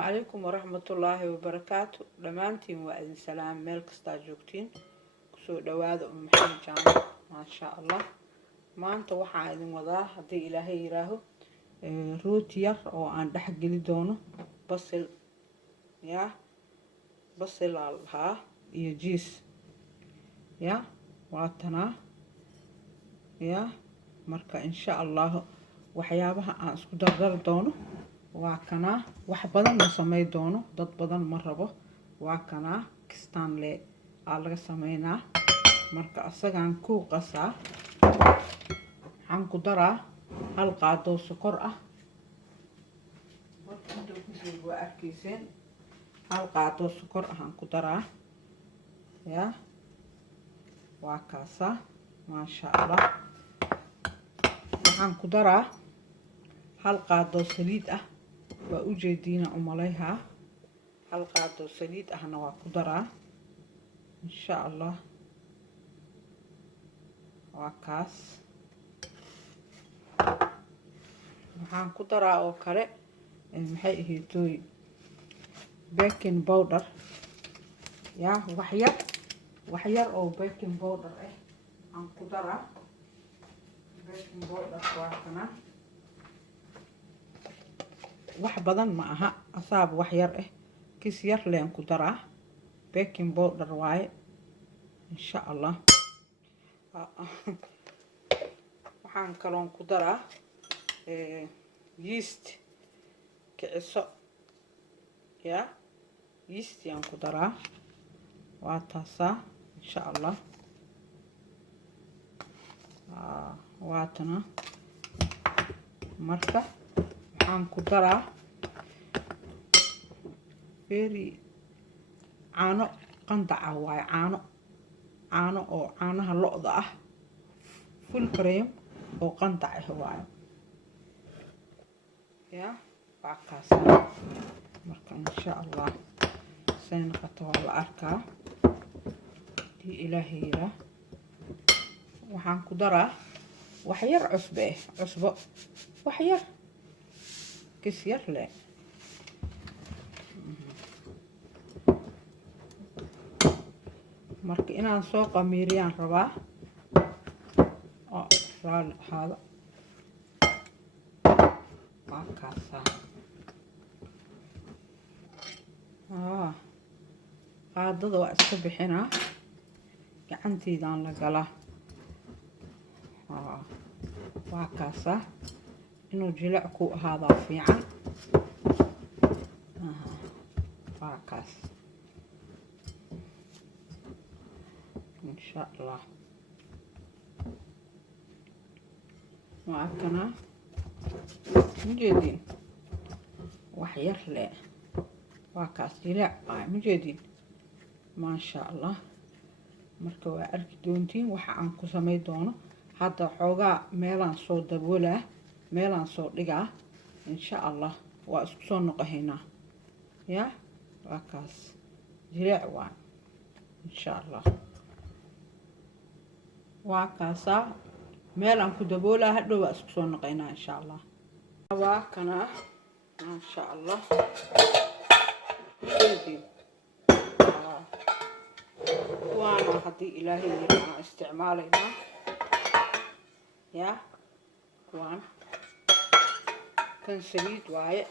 عليكم ورحمة الله وبركاته. دمانتين وإذن سلام ملك ستاجوكتين كسو دواد محمد جامع ما شاء الله. ما أنت وحا إذن وضاه هدي إلهي يراهو روت ير أو عن دحق دونه بصل يا بصل ها يجيس يا واتنا يا مركا إن شاء الله waxyaabaha aan isku dardar doono waa kana wax badan ma sameey doono dad badan ma rabo waa kana kistaan le laga sameynaa marka asagaan ku qasaa waxaan ku daraa hal qaado sokor ah inta ku jiro waa arkiiseen hal qaado sokor ah aan ku daraa ya waa kaasa ma sha Allah waxaan ku daraa hal qaado saliid ah waa u jeediina umalayha hal qaado saliid ahna waa ku daraa insha Allah waa kaas waxaan ku daraa oo kale maxay ahaydooy baking powder ya wax yar oo baking powder ah aan ku daraa baking powder waa kana wax badan ma aha asaab wax yar ah kis yar leen ku daraa baking powder waaye insha Allah waxaan kaloon ku daraa yeast kiciso ya yeast yaan ku daraa waa taasa insha Allah waatana marka waxaan ku daraa caano qandaca waaye caano oo caanaha lo'da ah full cream oo qandac ah waaye ya waa kaas marka insha Allah seen qato la arkaa di ilaahayra waxaan ku daraa wax yar cusbo wax yar kis yar le marka inaan soo qamiiriyaan rabaa oo raali ahaada waa kaasa qaadada waa iska bixinaa gacanteydaan la galaa waa kaasa inuu jilac ku ahaadaa fiican waa kaas insha Allah waa kana mujeedin wax yar le waa kaas jilac mujeedin ma sha Allah marka waa arki doontiin waxa aan ku sameey doono hadda xoogaa meelaan soo daboolaa meelaan soo dhigaa insha Allah waa isku soo noqohaynaa ya waa kaas jileec waa insha Allah waa kaasa meelaan ku daboolaa hadhow waa isku soo noqoynaa insha Allah waa kana insha Allah waana haddii ilaahay yiraaha isticmaalaynaa ya kuwaan kan saliid waaye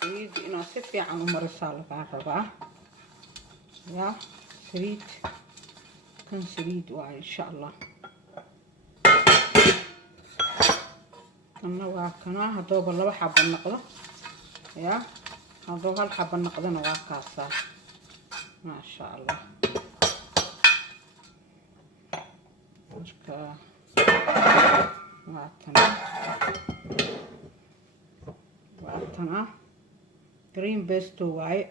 saliid inaa si fiican u marisaa lagaa rabaa ya saliid kan saliid waaye insha Allah kana waa kana haddooba laba xabo noqdo ya haddoo hal xabo noqdona waa kaasaa ma sha Allah marka waatana green pesto waaye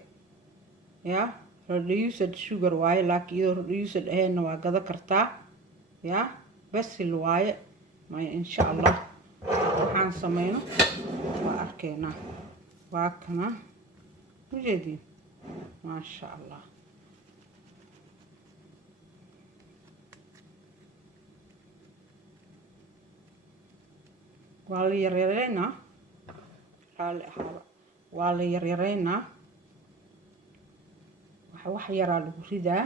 ya reduced sugar waaye laakiin iyadoo reduced ahayna waa gada kartaa ya basil waaye ma insha Allah waxaan sameyno waa arkeena waa kana mujeedin ma sha Allah waa la yareereena raali ahaada waa la yaryareynaa wax yaraa lagu ridaa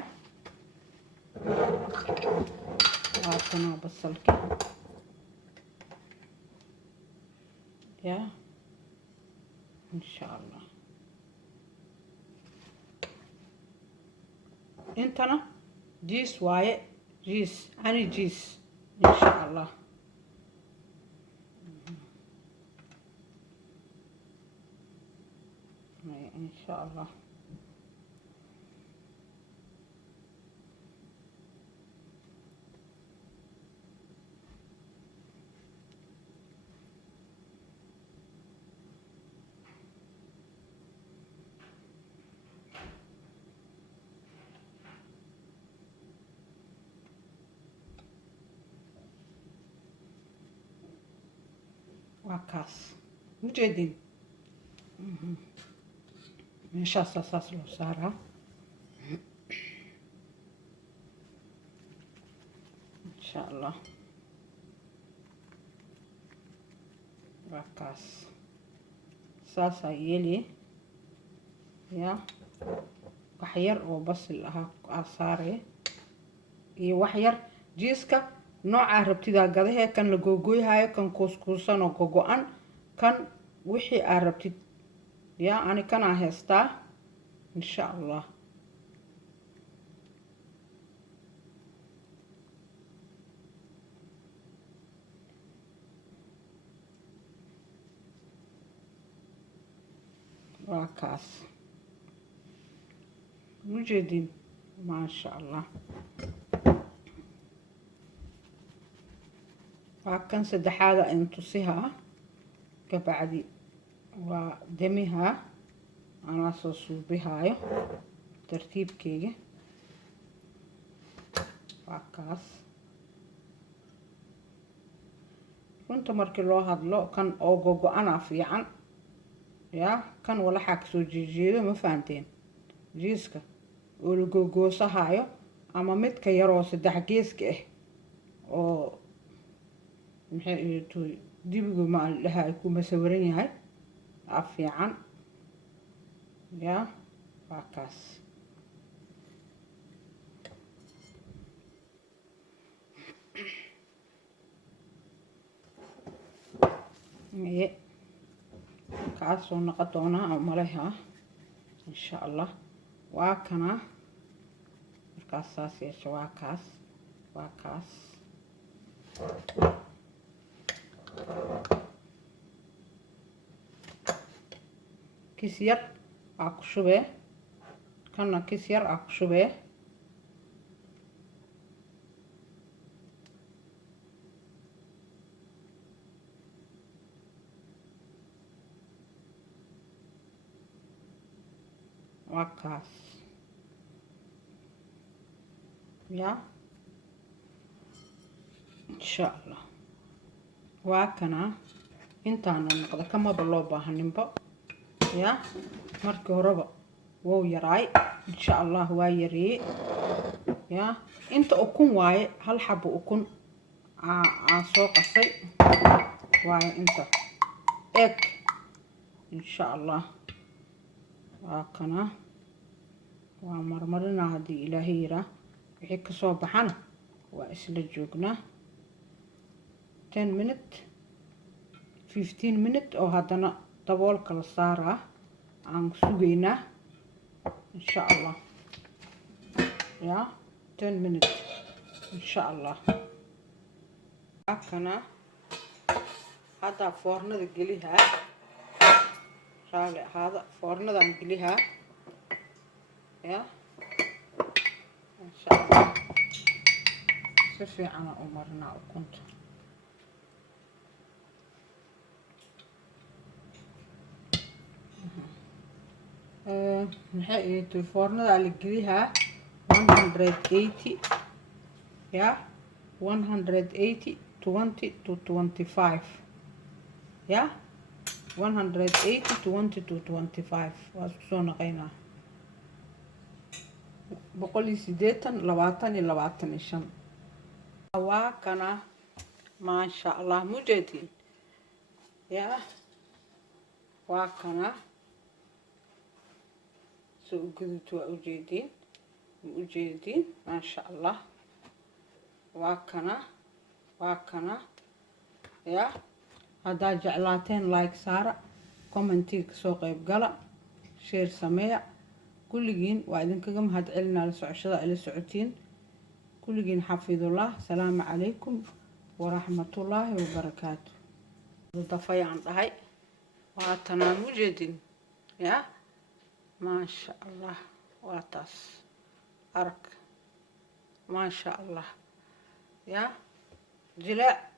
waatana basalki ya insha Allah intana jiis waaye jiis ani jiis insha Allah insha Allah وكاس مجدين meeshaas saas loo saaraa insha Allah wakaas saas yeeli ya wax yar oo basil ah saaree iyo wax yar jiiska nooca rabtida gadahe kan la googooyahay kan kuuskuusan oo gogo'an kan wixii aad rabtid ya ani kana haystaa insha Allah wakaas mujeedin ma sha Allah وكان سدحاده انتسيها كبعدي ودمها انا صوبيها ترتيب كيجي وكاس كنت مركي لو هادلو كان اوغوغو انا فيعن يا كان ولا حاك سو جيجيده ما فهمتين جيسكا ولغوغوسهايو اما ميدكا يرو سدح geeska oo maxay dibigu ma laha ku masawiran yahay afiican ya wakaas kaas oo noqodoona malaha insha Allah waa kana markaas saas yeesho wakaas كيس ير أكشوبه كنا كيس ير أكشوبه وكاس يا إن شاء الله وكنا intaana noqdo kama loo baahaninba ya markii horeba wuu yaraay insha Allah waa yaree ya inta ukun waaye hal xabo ukun soo qasay waaye inta eeg insha Allah waa kana waa marmarina hadii Ilaahay yira wixii ka soo baxana waa isla joognaa 10 minutes 15 minutes oo hadana daboolka la saaraa aan sugeynaa insha Allah ya 10 minutes insha Allah akana hada foornada geliha raali hada foornadan geliha ya insha Allah si fiican u marnaa ukunta maxay foornada la geliyaa 180 ya 180 20 to 25 ya 180 20 to 25 waa soo naqaynaa 180 waa kana ma sha Allah mujeedin ya waa kana سو قدوت وأجيدين ما شاء الله واكنا يا هذا جعلاتين لايك سارة كومنتي كسو قيب قلا شير سميع كلجين وإذن كجم هاد علنا لسعشرة إلى سعوتين كلجين حفظ الله السلام عليكم ورحمة الله وبركاته ضفي عن هاي واتنا مجدين يا ما شاء الله واتاس أرك ما شاء الله يا جلاء